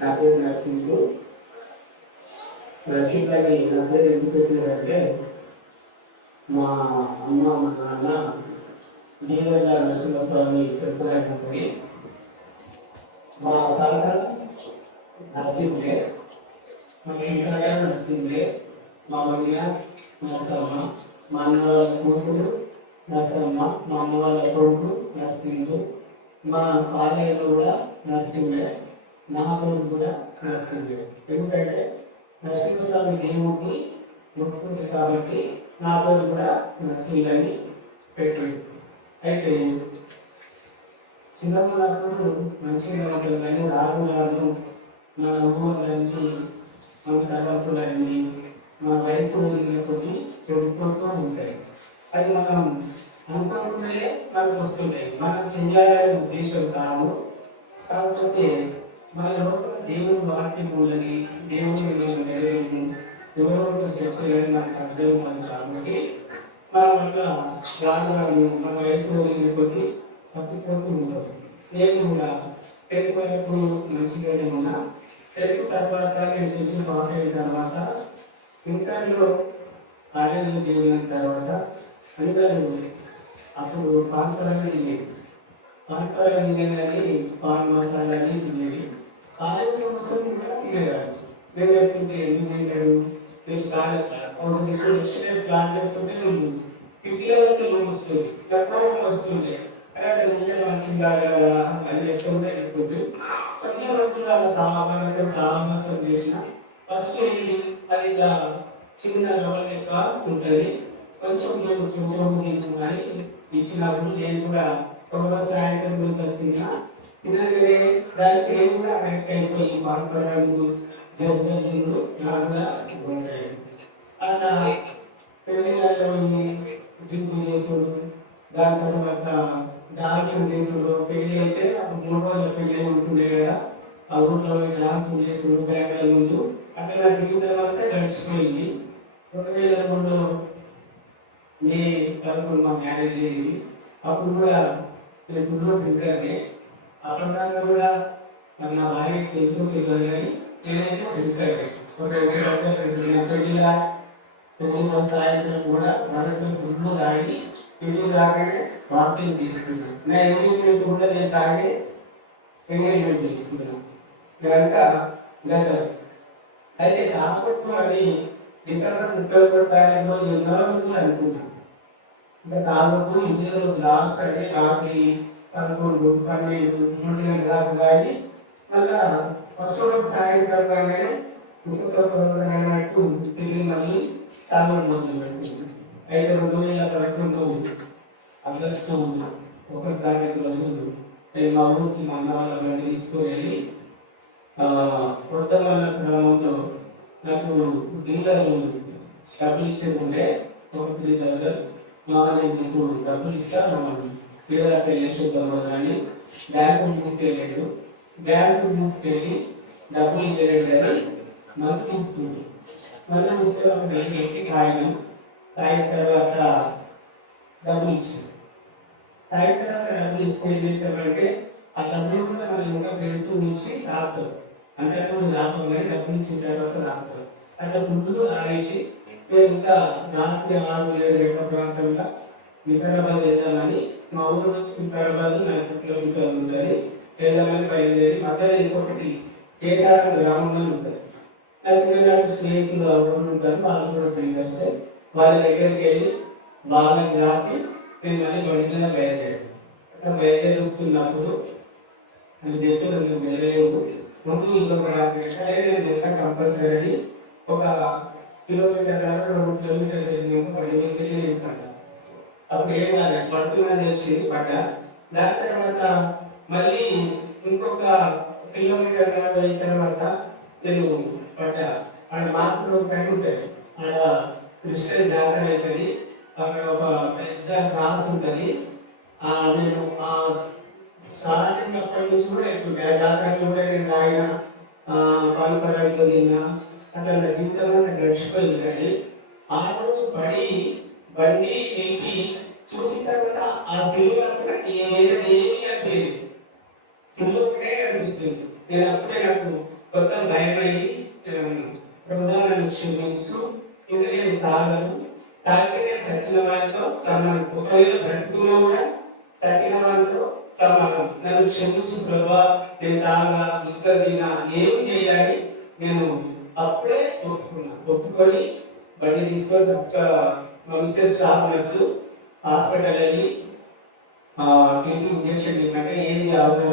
నా పేరు నరసింహు. నరసింహ అని నా పేరు ఎందుకు పెట్టారంటే మా అమ్మ మా నాన్న నీళ్ళ నరసింహస్వామి పెట్టుకునేటప్పుడు మా తాత నరసింహే, మా చిన్న నరసింహే, మా మధ్య నరసమ్మ, మా అన్న వాళ్ళ కూతురు నరసమ్మ, మా అమ్మ వాళ్ళ కొడుకు నరసింహు, మా కాలేజీలో కూడా నరసింహే, నా కొడుకు కూడా నరసింహే. ఎందుకంటే నరసింహస్వామి దేవుడిని మొక్కుతుంది కాబట్టి నా పేరు కూడా నరసింహ అని పెట్టింది. అయితే చిన్నప్పుడు మంచిగా ఉంటుంది కానీ రాను రాను మన అనుభవాలన్నీ మన తలపులన్నీ మన వయసు కొద్ది చెడిపోతూ ఉంటాయి. అది మనం అనుకోకుండానే మనకు వస్తుంటాయి. మనం చెయ్యాలనే ఉద్దేశం కాదు, కాకపోతే మన లోపల దేవుని వాక్యం ఉన్నది, దేవుని నెరవేరు ఎవరో చెప్పలేని మనకు అర్థం కాదు. కాబట్టి మన వల్ల రాను మన వయసు కొద్ది తప్పిపోతూ ఉంటాం. నేను కూడా టెన్త్ వరకు మంచిగానే ఉన్నా. టెన్త్ తర్వాత నేను డిగ్రీ పాస్ అయిన తర్వాత ఇంటర్లో కాలేజీలో చేరిన తర్వాత అందరూ అప్పుడు పాన్పరాలు తినేది, పాన్పరాలు తినేదని పాన్ మసాలా అని తినేది. కాలేజీలో వస్తుంది కూడా తినేవారు. నేను చెప్తుంటే ఎందుకు తింటాడు, నేను కాలేజ్ క్లాస్ చెప్తుంటే నువ్వు పిల్లలకి నువ్వు వస్తుంది ఎక్కడో వస్తుంది అని చెప్తుంటే చెప్తుంది. కొన్ని రోజులు అలా సామాన్యంతో సాహసం చేసిన ఫస్ట్ అది ఇలా చిన్న రవ్వ లెక్క ఉంటుంది. కొంచెం అని ఇచ్చినప్పుడు నేను కూడా ఒక సాయంత్రం రోజు తిన్నా. తినగానే దానికి నేను కూడా కనెక్ట్ అయిపోయి బాధపడాలు జరుగుతుంది నాకు కూడా ఉంటాయి. అలా పెళ్ళిళ్ళలో డ్రింక్ చేసుడు, దాని తర్వాత డాన్స్ చేసుడు. పెళ్ళి అయితే అప్పుడు 3 రోజుల పెళ్ళి ఉంటుండే కదా, ఆ ఊళ్ళో డాన్స్ చేసుడు బ్యాంకుల ముందు. అట్లా నా జీవితం అంతా గడిచిపోయింది. 2003లో మే 11 మా మ్యారేజ్ అయ్యింది. అప్పుడు కూడా నేను ఫుల్లో డ్రింకర్ని. అప్పటిదాకా కూడా నా భార్యకి తెలుసు తెలియదు కానీ నేనైతే డ్రింకర్ని. పెళ్ళిలో సాయంత్రం కూడా మనకు ఫుడ్లు తాగి పెళ్ళి రాగానే వార్తలు తీసుకున్నాను. నా ఎంగేజ్మెంట్ కూడా నేను తాగి ఎంగేజ్మెంట్ చేసుకున్నాను కనుక గతం. అయితే తాగొద్దు అని డిసెంబర్ 31 రోజు ఎన్నో రోజులు అనుకున్నాను. ఇంకా తాగొద్దు, ఇదే రోజు లాస్ట్ అని రాత్రి 11, 12, 3 గంటల దాకా తాగి మళ్ళా ఫస్ట్ రోజు సాయంత్రం కాగానే అన్నట్టు తిరిగి మళ్ళీ తాగడం మొదలు పెట్టింది. అయితే 2011 ఆగస్టు 1 తారీఖు రోజు నేను మా ఊరికి మా అన్న వాళ్ళ బండి తీసుకొని వెళ్ళి కొత్తమల్ల గ్రామంలో నాకు డీలర్ డబ్బులు ఇచ్చేకుంటే ఒక 3,000 నేను నీకు డబ్బులు ఇస్తాను డీలర్ వెళ్ళేసేద్దాం అని బ్యాంకు తీసుకెళ్ళాడు. బ్యాంకు తీసుకెళ్ళి డబ్బులు ఇవ్వలేదు కానీ మళ్ళీ తీసుకుంది. మళ్ళీ తీసుకొని ఒక నెల వచ్చి కాయను తాగిన తర్వాత డబ్బులు ఇచ్చింది. తాగిన తర్వాత డబ్బులు ఇస్తే ఏం చేస్తామంటే ఆ డబ్బులు కూడా మనం ఇంకా ఫ్రెండ్స్ నుంచి రాస్తారు. అంటే రాపం కానీ డబ్బులు ఇచ్చిన తర్వాత రాస్తారు. అట్లా ఫుడ్ ఆడేసి మేము ఇంకా రాత్రి 6-7 గంటల ప్రాంతంలో వికారాబాద్ వెళ్దామని, మా ఊరు నుంచి వికారాబాద్ 40 కిలోమీటర్లు ఉంటుంది, వెళ్దామని బయలుదేరి మధ్యలో ఇంకొకటి కేసారం గ్రామంలో ఉంటుంది. నచ్చిన స్నేహితులు ఎవరు ఉంటారు, వాళ్ళు కూడా డ్రింకర్స్. వాళ్ళ దగ్గరికి వెళ్ళి వాళ్ళని దాటి నేను మళ్ళీ బండి మీద బయలుదేరాను. అట్లా బయలుదేరి వస్తున్నప్పుడు అని చెప్పి నేను వెళ్ళలేవు, ముందు ఇంకొక 50 గంటలే నేను కంపల్సరీ ఒక కిలోమీటర్ దాకా 2 కిలోమీటర్లు వెళ్ళినాము. 10 కిలోమీటర్లు అప్పుడు ఏం కాదు, పడుతుందని తెలిసి పడ్డా. దాని తర్వాత మళ్ళీ ఇంకొక కిలోమీటర్ దాకా వెళ్ళిన తర్వాత నేను పడ్డా. ఆడ మార్పులు కట్టి ఉంటాయి, ఆడ కృష్ణ జాతర అవుతుంది, అక్కడ ఒక పెద్ద క్రాస్ ఉంటుంది. నేను ఆ స్టార్టింగ్ అప్పటి నుంచి కూడా ఎక్కువ జాతరలో కూడా నేను తాగిన పాల్పరాడితో తిన్నా. అట్లా నా జీవితంలో నాకు గడిచిపోయింది. కానీ ఆ రోజు పడి బండి వెళ్ళి చూసిన తర్వాత ఆ సిలువ నాకు ఏమీ అనిపించింది, సిలువ ఒకటే అనిపిస్తుంది. నేను అప్పుడే నాకు కొత్త భయమయ్యి ప్రభుత్వం నన్ను క్షమిస్తూ ఇంకా నేను తాగను, తాగితే నేను సచిన వారితో సమానం, ఒకవేళ బ్రతుకున్నా కూడా సచిన వారితో సమానం. నన్ను క్షమించు ప్రభా, నేను తాగా ఇంకా తిన్నా ఏమి చేయాలి, నేను అప్పుడే ఒప్పుకొని బండి తీసుకొని చక్కగా మా మిస్సెస్ స్టాఫ్ నర్సు హాస్పిటల్ వెళ్ళి ఇంజక్షన్ ఇవ్వమంటే ఏంది అవసరం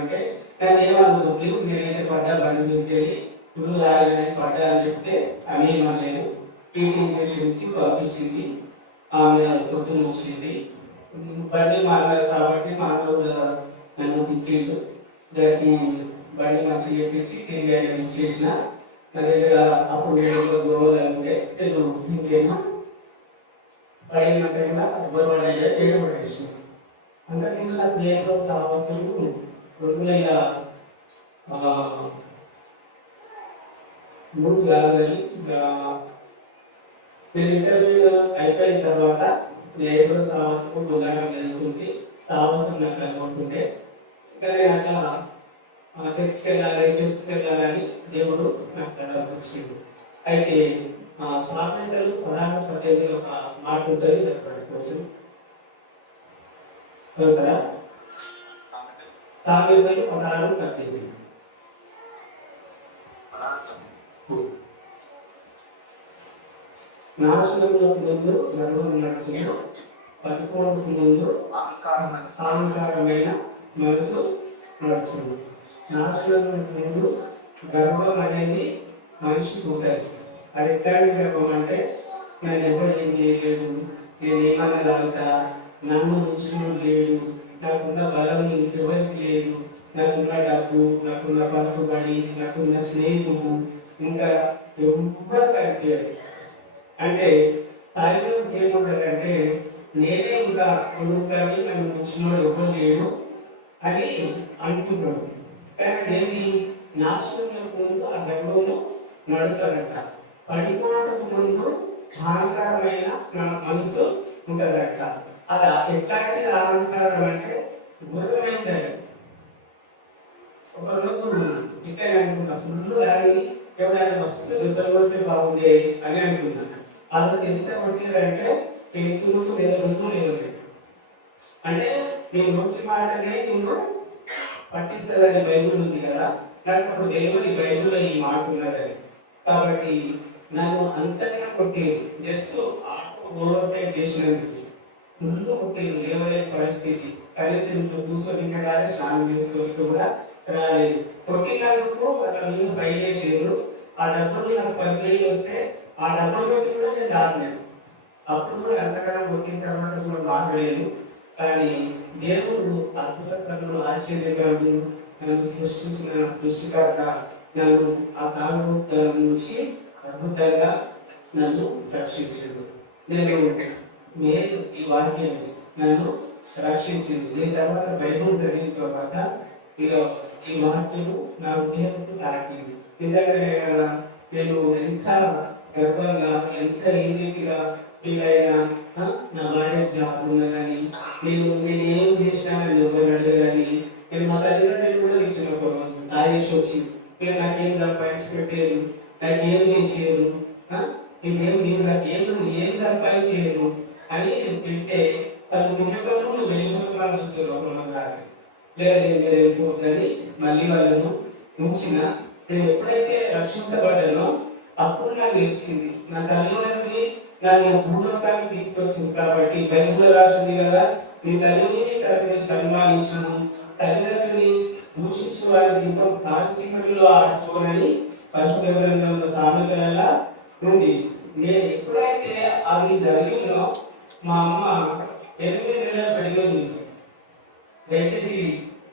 అంటే నన్ను ఏమనుకుంటు ప్లీజ్ నేనైతే పడ్డా బండి మీదకి వెళ్ళి ఇప్పుడు తాగలేదని పడ్డా అని చెప్తే ఆమె ఏమనలేదు. టీటీ ఇంజక్షన్ ఇచ్చి పంపించింది. ఆమె పొద్దున్న వచ్చింది. బండి మాట్లాడు కాబట్టి మాట్లాడు నన్ను తిట్టిండు. దానికి బండి మంచిగా చేపించి తిరిగి ఆయన ఇచ్చేసిన. నా దగ్గర అప్పుడు గోవాలు అంటే నేను తింటేను పడిన సైనా గొడవలు ఏడు పడేసిన. అంటే నేను నాకు ఏదో సాహసము 2003 కాదని నేను ఇంటర్వ్యూ అయిపోయిన తర్వాత ఏదో సాహసము ఉదాహరణ జరుగుతుంది. సాహసం నాకు అనుకుంటుంటే ఇంకా నేను అట్లా చర్చికి వెళ్ళాలని దేవుడు నాకు తర్వాత వచ్చింది. అయితే సామెతలు 16:18 ఒక మాట ఉంటుంది, కొంచెం చదువుతారా? సామెతలు 16:18 నాశనములకు ముందు గర్వం నడుచును, పరిపూర్ణకు ముందు అహంకారమైన మనసు నడుచును. నాశనములకు ముందు గర్వం అనేది మనిషికి ఉంటుంది. అది ఎట్లాంటి గర్వం అంటే నన్ను ఎవరు ఏం చేయలేదు, నేను ఏమన్నా తాగుతా, నన్ను ఉంచును లేడు, నాకున్న బలం ఇంకెవరికి లేదు, నాకున్న డబ్బు, నాకున్న పలుకుబడి, నాకున్న స్నేహితులు, ఇంకా ఎవరు కనిపించారు అంటే తాగినందుకు ఏముంటారంటే నేనే ఇంకా కొనుక్కొని నన్ను ఉంచినోడు ఎవరు లేడు అని అనుకుంటాడు. కానీ నేను నాశనం ముందు ఆ గర్వము నడుస్తాడట. పడిపోవటకు ముందు అహంకారమైన మనసు ఉంటుందట. అది ఎట్లాంటి అహంకారం అంటే గురమైంది. ఒకరోజు ఇక్కడ అనుకున్నా ఫుల్ ఆడి ఎవరైనా వస్తే యుద్ధం కొడితే బాగుండే అని అనుకున్నాను. ఆ రోజు ఎంత కొట్టారంటే తెలుసు వేరే రోజులు లేదు. అంటే నీ నోటి మాటనే నేను పట్టిస్తుందని బైబుల్ ఉంది కదా, నాకు అప్పుడు తెలియదు బైబుల్లో ఈ మాట ఉన్నదని. కాబట్టి నన్ను అంతగా కొట్టేది, జస్ట్ ఆటో ఓవర్టేక్ చేసినందుకు ముందు కొట్టేది, లేవలేని పరిస్థితి. కలిసి కూర్చొని తినడాలి, స్నానం చేసుకోవాలి కూడా రాలేదు. కొట్టినందుకు అట్లా ముందు పై చేసేరు. ఆ డబ్బులు నాకు 10,000 వస్తే ఆ డబ్బులు పెట్టి కూడా నేను దాటలేదు. అప్పుడు కూడా అంతకన్నా కొట్టిన తర్వాత కూడా బాగలేదు. కానీ దేవుడు అద్భుతకరములు, ఆశ్చర్యకరములు నన్ను సృష్టించిన సృష్టికర్త నన్ను ఆ తాగుబోతుల నుంచి అద్భుతంగా నన్ను రక్షించాడు. నేను నేను ఈ వాక్యం నన్ను రక్షించింది. దీని తర్వాత బైబుల్ చదివిన తర్వాత ఈ వాక్యము నా హృదయంకు తాకింది. నిజంగానే కదా, నేను ఎంత గర్వంగా, ఎంత ఈజీగా ఫీల్ అయినా నా భార్య జాబ్ ఉన్నదని, నేను ఏం చేసినా నన్ను ఎవరు అడగదని. నేను మా తల్లిదండ్రులు కూడా ఇచ్చిన ఒక రోజు ఆదేశం వచ్చి మీరు నాకేం సంపాదించి పెట్టారు, నాకు ఏం చేసారు, మీరు ఏం సంపాదించారు అని నేను తింటే వాళ్ళు తినేటప్పుడు నువ్వు వెళ్ళిపోతున్నాను చూస్తారు. ఒకరోజు లేదా నేను వెళ్ళిపోతుందని మళ్ళీ వాళ్ళను ఉంచిన. నేను ఎప్పుడైతే రక్షించబడ్డానో అప్పుడు నాకు తెలిసింది నా తల్లిదండ్రులు నన్ను భూలోకానికి తీసుకొచ్చింది. కాబట్టి బైబిల్లో రాసింది కదా, మీ తల్లిని సన్మానించును, తల్లిదండ్రుని దూషించు వారి దీపం కాంచీకటిలో ఆడుకోనని పరిశుద్ధ గ్రంథంలో సామెతలలో ఉంది. నేను ఎప్పుడైతే అది జరిగిందో మా అమ్మ 8 నెలలు పెరిగింది. దయచేసి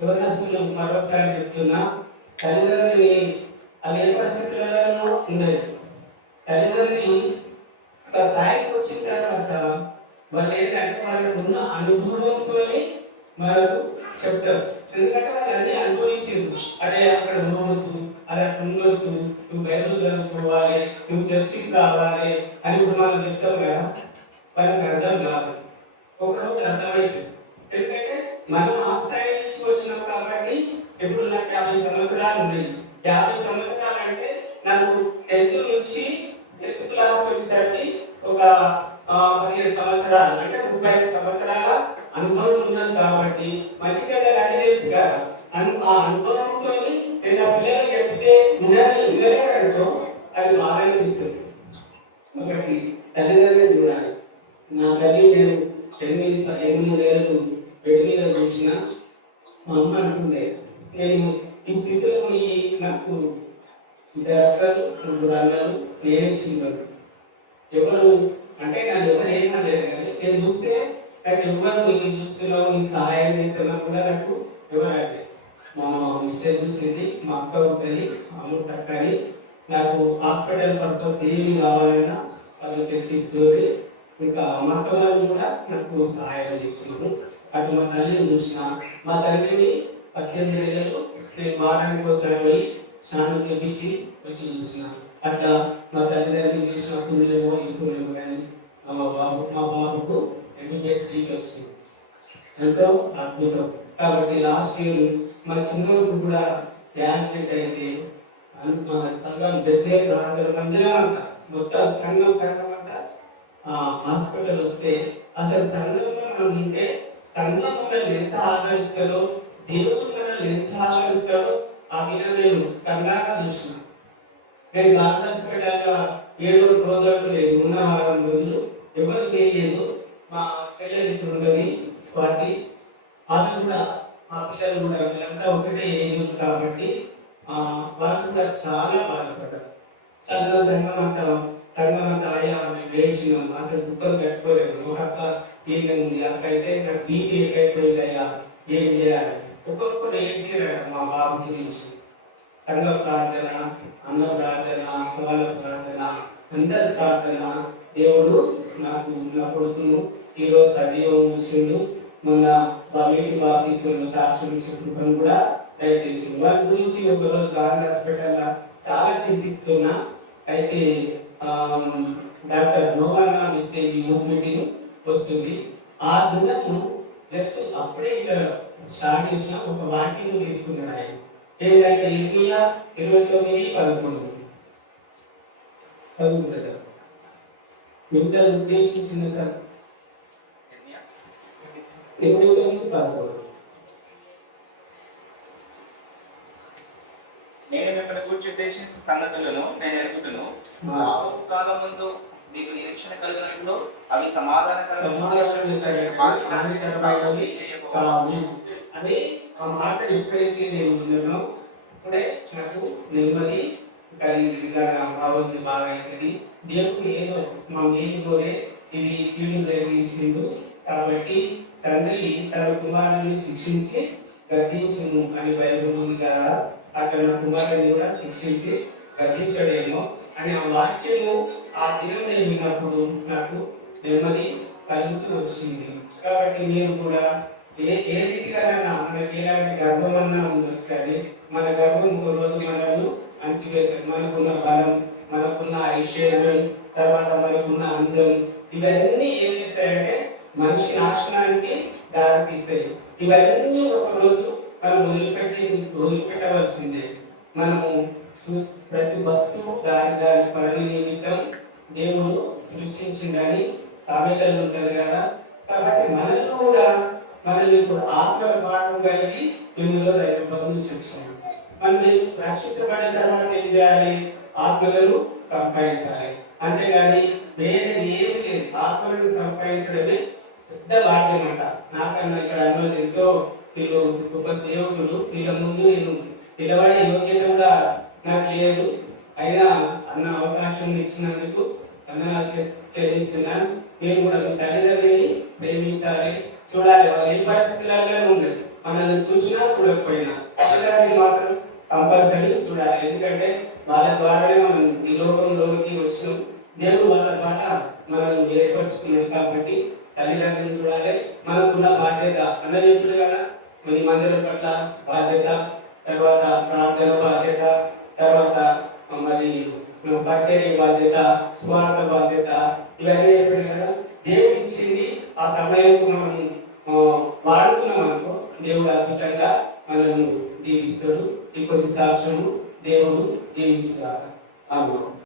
యువనస్తులు మరొకసారి చెప్తున్నా, తల్లిదండ్రులని అది ఏ పరిస్థితులలో ఉండదు. తల్లిదండ్రుని ఒక స్థాయికి వచ్చిన తర్వాత వాళ్ళు ఏంటంటే వాళ్ళకు ఉన్న అనుభవంతో మనకు చెప్తారు. ఎందుకంటే వాళ్ళు అన్ని అనుభవించారు. అదే అక్కడ ఉండవద్దు, అది అక్కడ ఉండొద్దు, నువ్వు బైబిల్ చదువుకోవాలి, నువ్వు చర్చికి రావాలి అని ఇప్పుడు మనం చెప్తాం కదా, వాళ్ళకి అర్థం కాదు. ఒకరోజు అర్థమైంది. ఎందుకంటే మనం ఆ స్థాయి నుంచి వచ్చినాం కాబట్టి ఇప్పుడు నాకు 50 సంవత్సరాలు ఉన్నాయి. 50 సంవత్సరాలు అంటే నాకు 10th నుంచి 10th క్లాస్కి వచ్చేసరికి ఒక 15 సంవత్సరాలు అంటే 35 సంవత్సరాల అనుభవం ఉన్నది కాబట్టి మంచి చెడ్డలు అన్ని తెలుసు కదా. ఆ అనుభవంతో నేను ఆ పిల్లలు చెప్తే వినలేకో అది బాగా అనిపిస్తుంది. ఒకటి తల్లిదండ్రులు చూడాలి. నా తల్లి నేను 8 ఏళ్ళు బెడ్ మీద చూసిన మా అమ్మ అంటుండే, నేను ఈ స్థితిలో నాకు 2 అక్కలు 3 అన్నలు నేనే చిన్నవాడు. ఎవరు అంటే నన్ను ఎవరు ఏమన్నా లేదు కానీ నేను చూస్తే నాకు ఎవరు నీకు చూస్తున్నావు నీకు సహాయం చేస్తున్నా కూడా నాకు ఎవరు అంటే మా మిస్టర్ చూసింది, మా అక్క ఉంటుంది, మా అమ్మ తక్కని నాకు హాస్పిటల్ పర్పస్ ఏమి కావాలన్నా వాళ్ళు తెచ్చిస్తుంది. ఇంకా మా అక్క వాళ్ళు కూడా నాకు సహాయం చేస్తున్నారు. అటు మా తల్లిని చూసిన, మా తల్లిని 18 ఏళ్ళు నేను వారానికి ఒకసారి పోయి స్నానం చేపించి వచ్చి చూసిన. అట్లా మా తల్లిదండ్రులు చూసిన పుణ్యమో ఇంకులేమో కానీ మా బాబుకు MBBS సీట్ వచ్చింది. ఎంతో అద్భుతం. కాబట్టి లాస్ట్ ఇయర్ మా చిన్నోడికి కూడా యాక్సిడెంట్ అయితే మన సంఘం దగ్గర మందిరం అంతా మొత్తం సంఘం అంతా హాస్పిటల్ వస్తే అసలు సంఘంలో మనం ఉంటే సంఘం మనల్ని ఎంత ఆదరిస్తారో దేవుడు మనల్ని ఎంత ఆదరిస్తారో ఆ విధంగా నేను కర్ణాటక చూసిన. నేను హాస్పిటల్ 7 రోజులు లేదు, ఉన్న 4 రోజులు ఎవరు లేదు. మా చెల్లెలు ఇప్పుడు ఉన్నది స్వాతి, ఆమె కూడా మా పిల్లలు కూడా వీళ్ళంతా ఒకటే ఏజ్ కాబట్టి వాళ్ళు కూడా చాలా బాధపడ్డారు. సంఘం అంతా అయ్యా మేము వేసినాం, అసలు కుక్కలు పెట్టుకోలేదు. ఒక అక్క ఏముంది అక్క అయితే నాకు బీపీ ఎక్కువైపోయింది అయ్యా ఏం చేయాలి. ఒక్కొక్కరు ఏడ్చారు మా బాబు గురించి. సంఘ ప్రార్థన, అన్న ప్రార్థన, వాళ్ళ ప్రార్థన, అందరి ప్రార్థన. దేవుడు నాకు నా కొడుకును ఈరోజు సజీవం చూసిండు. మొన్న వీటి బాపిస్తున్న సాక్ష్యం ఇచ్చిన కూడా దయచేసి వారి గురించి ఒకరోజు హాస్పిటల్ చాలా చింతిస్తున్నా. అయితే డాక్టర్ నోవన్నా మెసేజ్ యూత్ మీటింగ్ వస్తుంది. ఆ దినము జస్ట్ అప్పుడే స్టార్ట్ చేసిన ఒక వాక్యం తీసుకున్నాడు ఆయన. ఏంటంటే ఇర్మియా 29:11 చదువుకుంటారు. మిమ్మల్ని ఉద్దేశించిన సార్ 29:11 నేను మిమ్మల్ని గురించి ఉద్దేశించిన సంగతులను నేను ఎరుగుతును. రాబోవు కాలం ముందు మీకు నిరీక్షణ కలిగినట్లు అవి అని ఆ మాట ఎప్పుడైతే నేను విన్నానో అప్పుడే నాకు నెమ్మది కలిగి బాగుంది, బాగా అవుతుంది. దేవుడు ఏదో మా మేలులోనే ఇది కీడు జరిగించిండు కాబట్టి తండ్రి తన కుమారుని శిక్షించి గద్దించును అని బైబిల్ ఉంది కదా. అక్కడ నా కుమారుని కూడా శిక్షించి గద్దిస్తాడేమో అని ఆ వాక్యము ఆ దినం నేను విన్నప్పుడు నాకు నెమ్మది కలుగుతూ వచ్చింది. కాబట్టి నేను కూడా ఏ రీతిగా మనకి ఎలాంటి గర్భం అన్నా ఉండొచ్చు కానీ మన గర్భం ఒక రోజు మనల్ని అణచివేస్తారు. మనకున్న బలం, మనకున్న ఐశ్వర్యం, తర్వాత మనకున్న అందం, ఇవన్నీ ఏం చేస్తాయంటే మనిషి నాశనానికి దారి తీస్తాయి. ఇవన్నీ ఒక రోజు మనం వదిలిపెట్టవలసిందే. మనము ప్రతి వస్తువు దాని పని నిమిత్తం దేవుడు సృష్టించిందని సామెతలు ఉంటుంది కదా. కాబట్టి మనల్ని కూడా ఇప్పుడు ఆత్మ పాఠం కలిగి ఇందులో దైవభక్తులు చూసాము. మనల్ని రక్షించబడిన తర్వాత ఏం చేయాలి? ఆత్మలను సంపాదించాలి. అంతేగాని వేరే ఏమి లేదు. ఆత్మలను సంపాదించడమే పెద్ద భాగ్యం అంట. నాకన్నా ఇక్కడ అన్నది ఎంతో వీళ్ళు గొప్ప సేవకులు. వీళ్ళ ముందు నేను నిలబడే యోగ్యత కూడా నాకు లేదు. అయినా అన్న అవకాశం ఇచ్చినందుకు వందనాలు చెల్లిస్తున్నాను. నేను కూడా మీ తల్లిదండ్రులని ప్రేమించాలి, చూడాలి. వాళ్ళు ఏ పరిస్థితులలో ఉండదు, మనల్ని చూసినా చూడకపోయినా తల్లిదండ్రులు మాత్రం కంపల్సరీ చూడాలి. ఎందుకంటే వాళ్ళ ద్వారానే మనం ఈ లోకంలోకి వచ్చినాం. దేవుడు వాళ్ళ ద్వారా మనల్ని ఏర్పరచుకున్నాం కాబట్టి తల్లిదండ్రులు చూడాలి. మనకున్న బాధ్యత అన్న చెప్పుడు కదా, మన మందిరం పట్ల బాధ్యత, తర్వాత ప్రార్థన బాధ్యత, తర్వాత మరి పరిచర్య బాధ్యత, స్వార్థ బాధ్యత, ఇవన్నీ చెప్పాడు కదా. దేవుడు ఇచ్చింది ఆ సమయంలో మనం వాడుకున్నాం అనుకో, దేవుడు అద్భుతంగా మనల్ని దీవిస్తాడు. ఈ కొద్ది సాక్ష్యము దేవుడు దీవిస్తున్నారు. ఆమేన్.